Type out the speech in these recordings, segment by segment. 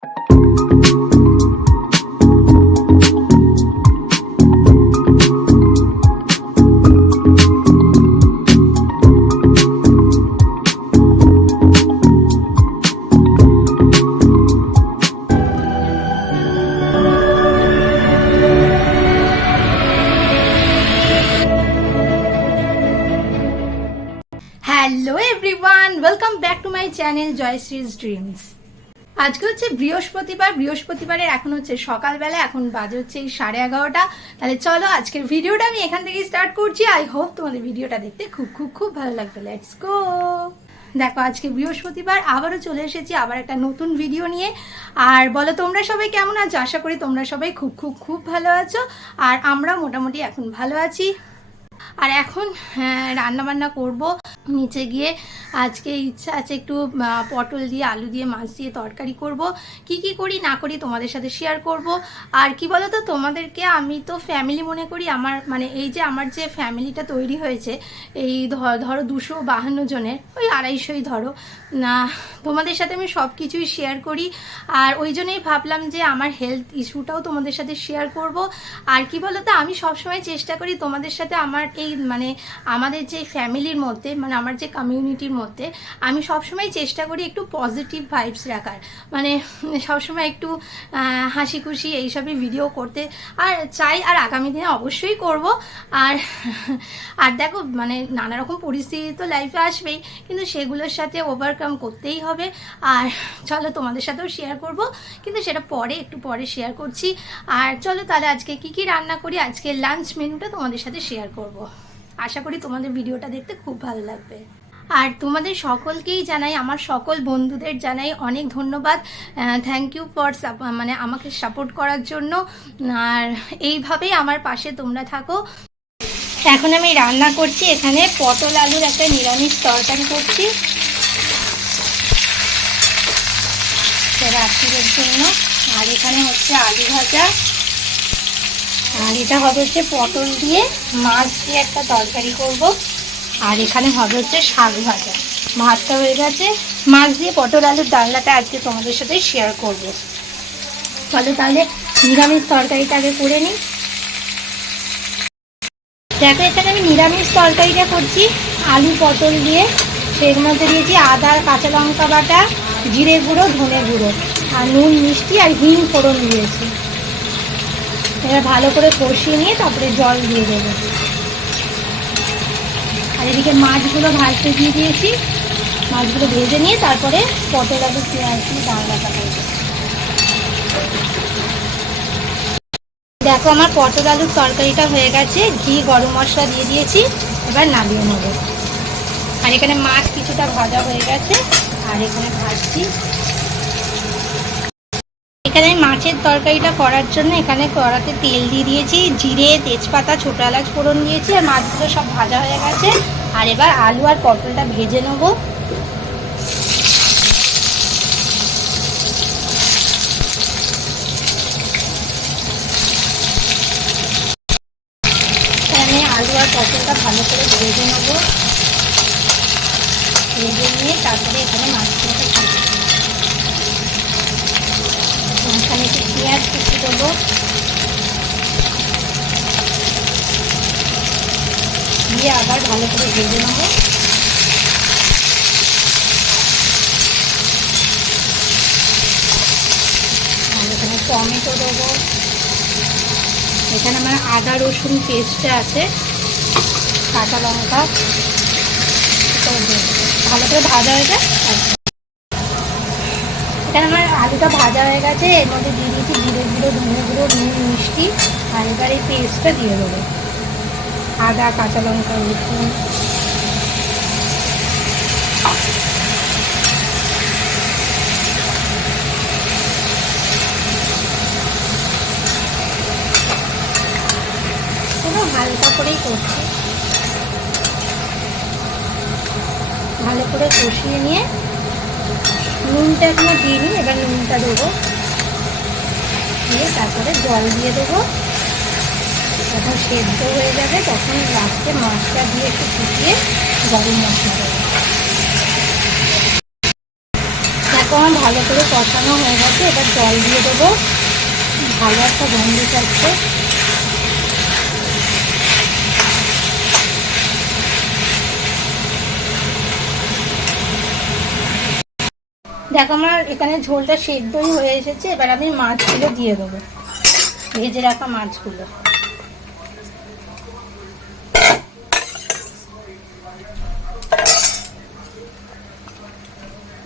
Hello everyone, welcome back to my channel Joyshree's dreams. আজকে হচ্ছে বৃহস্পতিবারের এখন হচ্ছে সকালবেলা, এখন বাজে হচ্ছে এই 11:30। তাহলে চলো আজকের ভিডিওটা আমি এখান থেকেই স্টার্ট করছি। আই হোপ তোমাদের ভিডিওটা দেখতে খুব খুব খুব ভালো লাগবে। Let's go. দেখো আজকে বৃহস্পতিবার, আবারও চলে এসেছি আবার একটা নতুন ভিডিও নিয়ে। আর বলো তোমরা সবাই কেমন আছো? আশা করি তোমরা সবাই খুব খুব খুব ভালো আছো, আর আমরা মোটামুটি এখন ভালো আছি। আর এখন রান্না বান্না করব নিচে গিয়ে। আজকে ইচ্ছা আছে একটু পটল দিয়ে আলু দিয়ে মাছ দিয়ে তরকারি করব। কি কি করি না করি তোমাদের সাথে শেয়ার করব। আর কি বলো তো, তোমাদেরকে আমি তো ফ্যামিলি মনে করি। আমার মানে এই যে আমার যে ফ্যামিলিটা তৈরি হয়েছে, এই ধরো 252 জনের, ওই 250 ধরো না, তোমাদের সাথে আমি সব কিছুই শেয়ার করি। আর ওই জন্যই ভাবলাম যে আমার হেলথ ইস্যুটাও তোমাদের সাথে শেয়ার করব। আর কি বলো তো, আমি সবসময় চেষ্টা করি তোমাদের সাথে আমার এই মানে আমাদের যে ফ্যামিলির মধ্যে, মানে আমার যে কমিউনিটির মধ্যে, আমি সবসময় চেষ্টা করি একটু পজিটিভ ভাইবস রাখার, মানে সবসময় একটু হাসি খুশি এইসবই ভিডিও করতে আর চাই। আর আগামী দিনে অবশ্যই করব। আর আর দেখো মানে নানা রকম পরিস্থিতি তো লাইফে আসবেই, কিন্তু সেগুলোর সাথে ওভারকাম করতেই হবে। আর চলো তোমাদের সাথেও শেয়ার করব, কিন্তু সেটা একটু পরে শেয়ার করছি। আর চলো তাহলে আজকে কি কি রান্না করি, আজকে লাঞ্চ মেনুটা তোমাদের সাথে শেয়ার করব। আশা করি তোমাদের ভিডিওটা দেখতে খুব ভালো লাগবে। আর তোমাদের সকলকেই জানাই, আমার সকল বন্ধুদের জানাই অনেক ধন্যবাদ। থ্যাংক ইউ ফর মানে আমাকে সাপোর্ট করার জন্য। আর এইভাবেই আমার পাশে তোমরা থাকো। এখন আমি রান্না করছি, এখানে পটল আলুর একটা নিরামিষ তরকারি করছি রাত্রির জন্য। আর এখানে হচ্ছে আলু ভাজা, আর এটা হবে হচ্ছে পটল দিয়ে মাছ দিয়ে একটা তরকারি করব। আর এখানে হবে হচ্ছে শাক ভাজা। ভাতটা হয়ে গেছে, মাছ দিয়ে পটল আলুর ডালনাটা আজকে তোমাদের সাথে শেয়ার করব। চলো তাহলে নিরামিষ তরকারিটা আগে করে নিই। দেখো এখানে আমি নিরামিষ তরকারিটা করছি আলু পটল দিয়ে। সের মধ্যে দিয়েছি আদা, কাঁচা লঙ্কা বাটা, জিরে গুঁড়ো, ধনে গুঁড়ো, আর নুন, মিষ্টি আর হিং ফোড়ন দিয়েছি। এবার ভালো করে কষিয়ে নিয়ে তারপরে জল দিয়ে দেবো। আর এদিকে মাছগুলো ভাজতে দিয়ে দিয়েছি, মাছগুলো ভেজে নিয়ে তারপরে পটল আলু পেঁয়াজ দিয়ে ডালনাটা করবো। দেখো আমার পটল আলুর তরকারিটা হয়ে গেছে, ঘি গরম মশলা দিয়ে দিয়েছি, এবার নামিয়ে নেব। আর এখানে মাছ কিছুটা ভাজা হয়ে গেছে, আর এখানে ভাজছি। এখানে মাছের তরকারিটা করার জন্য এখানে কড়াতে তেল দিয়ে দিয়েছি, জিরে, তেজপাতা, ছোটো এলাচ ফোড়ন দিয়েছি, আর মাছগুলো সব ভাজা হয়ে গেছে। আর এবার আলু আর পটলটা ভেজে নেব। এখানে আলু আর পটলটা ভালো করে ভেজে নেব। ভেজে নিয়ে তারপরে এখানে মাছগুলোকে এখানে একটু পেঁয়াজ কুচি দেবো, দিয়ে আবার ভালো করে ভেজে নেবো। আর এখানে টমেটো দেবো। এখানে আমার আদা রসুন পেস্টটা আছে, কাঁচা লঙ্কা, ভালো করে ভাজা হয়ে যায়। এখানে আমার আলুটা ভাজা হয়ে গেছে, এর মধ্যে দিয়ে দিয়েছি জিরে গুঁড়ো, ধনে গুঁড়ো, নুন, মিষ্টি। আর এবার এই পেস্টটা দিয়ে দেবো, আদা, কাঁচা লঙ্কা, রসুন। হালকা করেই করছি, ভালো করে কষিয়ে নিয়ে নুনটা এখনো দিইনি, এবার নুনটা দেবো, দিয়ে তারপরে জল দিয়ে দেবো। যখন সেদ্ধ হয়ে যাবে তখন লাস্টে মাছটা দিয়ে একটু ফুটিয়ে গরম মশলা দেবো। দেখো আমার ভালো করে কষানো হয়ে গেছে, এবার জল দিয়ে দেবো। ভালো একটা গন্ধ যাচ্ছে। দেখো আমার এখানে ঝোলটা সেদ্ধই হয়ে এসেছে, এবার আমি মাছগুলো দিয়ে দেবো, ভেজে রাখা মাছগুলো।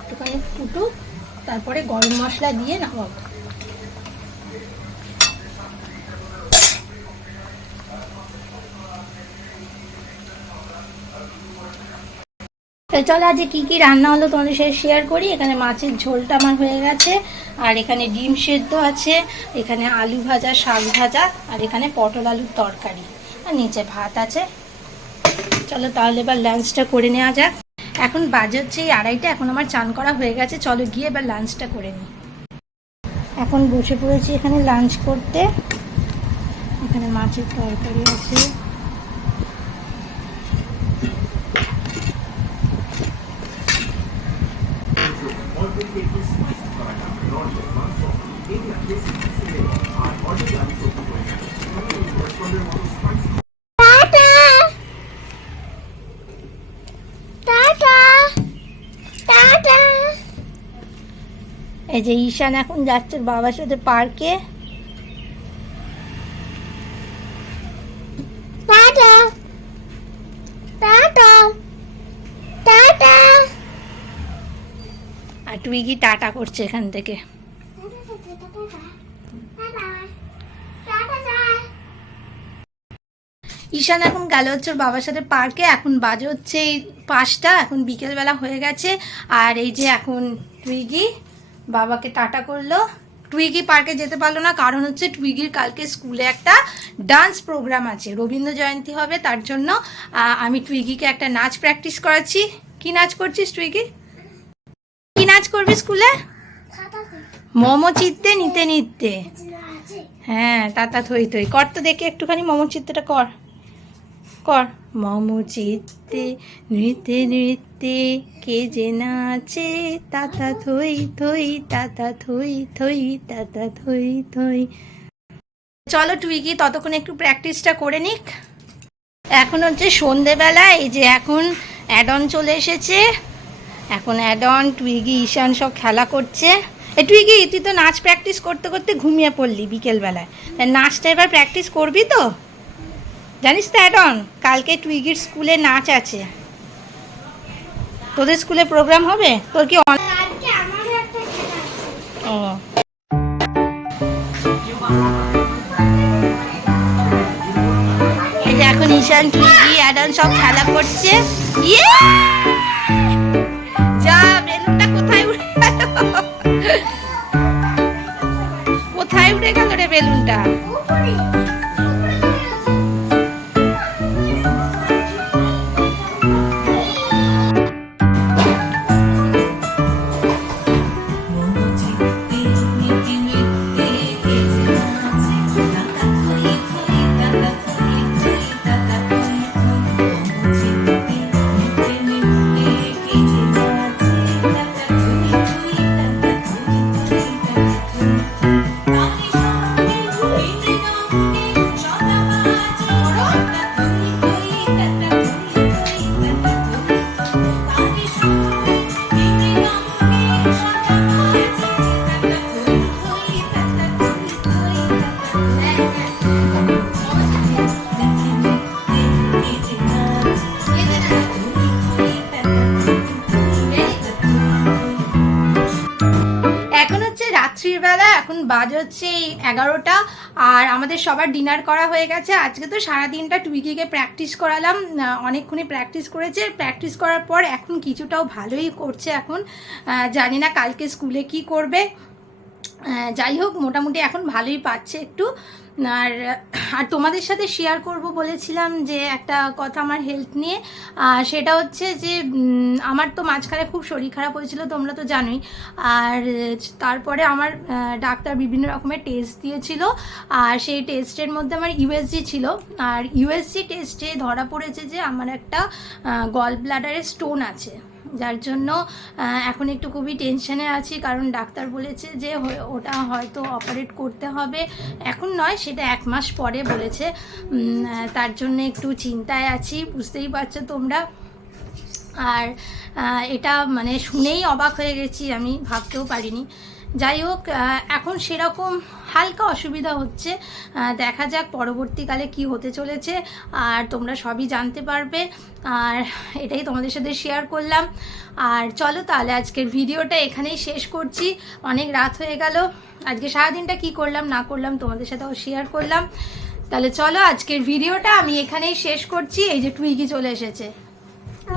একটুখানি ফুটুক, তারপরে গরম মশলা দিয়ে নামাবো। চলো আজকে কি কি রান্না হলো তোমাদের সাথে শেয়ার করি। এখানে মাছের ঝোলটা আমার হয়ে গেছে, আর এখানে ডিম সেদ্ধ আছে, এখানে আলু ভাজা, শাক ভাজা, আর এখানে পটল আলুর তরকারি, আর নিচে ভাত আছে। চলো তাহলে এবার লাঞ্চটা করে নেওয়া যাক। এখন বাজে হচ্ছে 2:30, এখন আমার চান করা হয়ে গেছে। চলো গিয়ে এবার লাঞ্চটা করে নিই। এখন বসে পড়েছি এখানে লাঞ্চ করতে। এখানে মাছের তরকারি আছে, এই যে ঈশান এখন যাচ্ছে বাবার সাথে পার্কে। Ta-ta ta-ta ta-ta. আর টুইগি টাটা করছে এখান থেকে। ঈশান এখন গেল হচ্ছে ওর বাবার সাথে পার্কে। এখন বাজে হচ্ছে 5টা, এখন বিকেলবেলা হয়ে গেছে। আর এই যে এখন টুইগি বাবাকে টাটা করলো। টুইগি পার্কে যেতে পারলো না, কারণ হচ্ছে টুইগির কালকে স্কুলে একটা ডান্স প্রোগ্রাম আছে, রবীন্দ্র জয়ন্তী হবে, তার জন্য আমি টুইগিকে একটা নাচ প্র্যাকটিস করাচ্ছি। কি নাচ করছিস টুইগি? কি নাচ করবি স্কুলে? মোমো চিত্তে নিতে নিতে। হ্যাঁ, তাতা থই থই কর তো দেখি একটুখানি, মোমো চিত্তেটা কর কর। মোমো চিত্তে নৃত্যে নৃত্যে কে যে নাচে, তাতা থই থই তাতা থই থই তাতা থই থই। চলো টুইগি ততক্ষণ একটু প্র্যাকটিসটা করে নিক। এখন হচ্ছে সন্ধেবেলা, এই যে এখন অ্যাডন চলে এসেছে। এখন অ্যাডন, টুইগি, ঈশান সব খেলা করছে। এই টুইগি, তুই তো নাচ প্র্যাকটিস করতে করতে ঘুমিয়ে পড়লি বিকেলবেলায়, তাই নাচটা এবার প্র্যাকটিস করবি তো? জানিস তো অ্যাডন, কালকে টুইগির স্কুলে নাচ আছে। তোদের স্কুলে প্রোগ্রাম হবে? তোর কি ও এই যে এখন ঈশান, টুইগি, অ্যাডন সব খেলা করছে। ইয়ে যা, বেলুনটা কোথায় উড়ে গেল? কোথায় উড়ে গেল রে বেলুনটা? রাত্রিবেলা, এখন বাজে হচ্ছে 11টা, আর আমাদের সবার ডিনার করা হয়ে গেছে। আজকে তো সারাদিনটা টুইগিকে প্র্যাকটিস করালাম, অনেকক্ষণই প্র্যাকটিস করেছে। প্র্যাকটিস করার পর এখন কিছুটাও ভালোই করছে। এখন জানি না কালকে স্কুলে কি করবে। যাই হোক, মোটামুটি এখন ভালোই পাচ্ছে একটু। আর তোমাদের সাথে শেয়ার করব বলেছিলাম যে একটা কথা আমার হেলথ নিয়ে, সেটা হচ্ছে যে আমার তো মাঝখানে খুব শরীর খারাপ হয়েছিল, তোমরা তো জানোই। আর তারপরে আমার ডাক্তার বিভিন্ন রকমের টেস্ট দিয়েছিল, আর সেই টেস্টের মধ্যে আমার ইউএসজি ছিল। আর ইউএসজি টেস্টে ধরা পড়েছে যে আমার একটা গল ব্লাডারে স্টোন আছে। যার জন্য এখন একটু খুবই টেনশনে আছি, কারণ ডাক্তার বলেছে যে ওটা হয়তো অপারেট করতে হবে, এখন নয়, সেটা 1 মাস পরে বলেছে। তার জন্য একটু চিন্তায় আছি, বুঝতেই পারছো তোমরা। আর এটা মানে শুনেই অবাক হয়ে গেছি, আমি ভাবতেও পারিনি। যাই হোক, এখন সেরকম হালকা অসুবিধা হচ্ছে, দেখা যাক পরবর্তীকালে কি হতে চলেছে, আর তোমরা সবই জানতে পারবে। আর এটাই তোমাদের সাথে শেয়ার করলাম। আর চলো তাহলে আজকের ভিডিওটা এখানেই শেষ করছি, অনেক রাত হয়ে গেল। আজকে সারাদিনটা কি করলাম না করলাম তোমাদের সাথেও শেয়ার করলাম। তাহলে চলো আজকের ভিডিওটা আমি এখানেই শেষ করছি। এই যে টুইগি চলে এসেছে,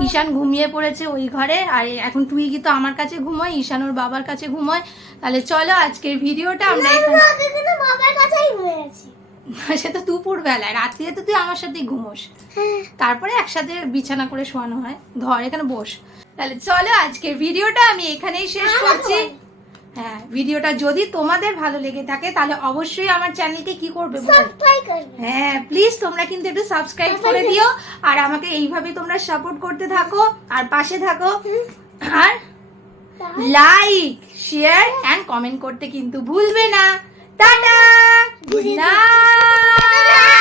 ঈশান ঘুমিয়ে পড়েছে ওই ঘরে, আর এখন টুইগি তো আমার কাছে ঘুমোয়, ঈশান ওর বাবার কাছে ঘুমোয়। তাহলে চলো আজকের ভিডিওটা আমরা সে তো দুপুর বেলায়, রাত্রিতে তো তুই আমার সাথেই ঘুমোস, তারপরে একসাথে বিছানা করে শোয়ানো হয়। ধর এখানে বস। তাহলে চলো আজকের ভিডিওটা আমি এখানেই শেষ করছি। হ্যাঁ, ভিডিওটা যদি তোমাদের ভালো লেগে থাকে তাহলে অবশ্যই আমার চ্যানেলকে কি করবে, হ্যাঁ প্লিজ তোমরা কিন্তু একটু সাবস্ক্রাইব করে দিও, আর আমাকে এইভাবে তোমরা সাপোর্ট করতে থাকো আর পাশে থাকো। আর লাইক, শেয়ার এন্ড কমেন্ট করতে কিন্তু ভুলবে না। Tata, good night.